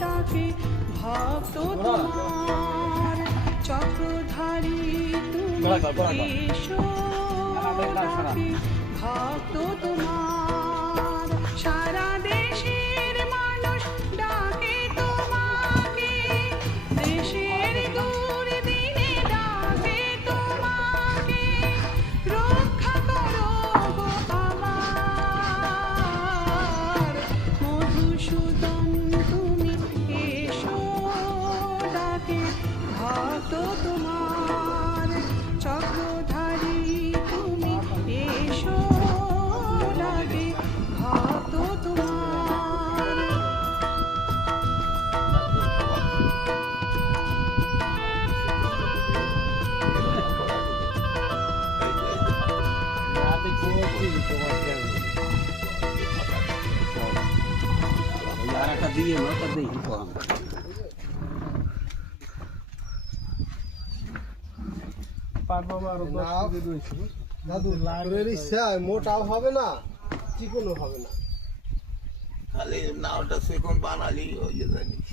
ডাকে ভক্ত তোমার চক্রধারী তুমি এসো ডাকে ভক্ত তোমার সারা দেশের মানুষ ডাকে তোমাকে দেশের দুর্দিনে ডাকে তোমাকে রক্ষা করো গো আমার মধুসূদন তুমি এসো ডাকে ভক্ত তোমার চক্রধারী তুমি এসো ডাকে ভক্ত তোমার দিয়ে নটা দেখি কম দাদু লাইব্রেরি মোটাও হবে না চিকনও হবে না খালি নাওটা সেখন বানালি হয়ে জানিস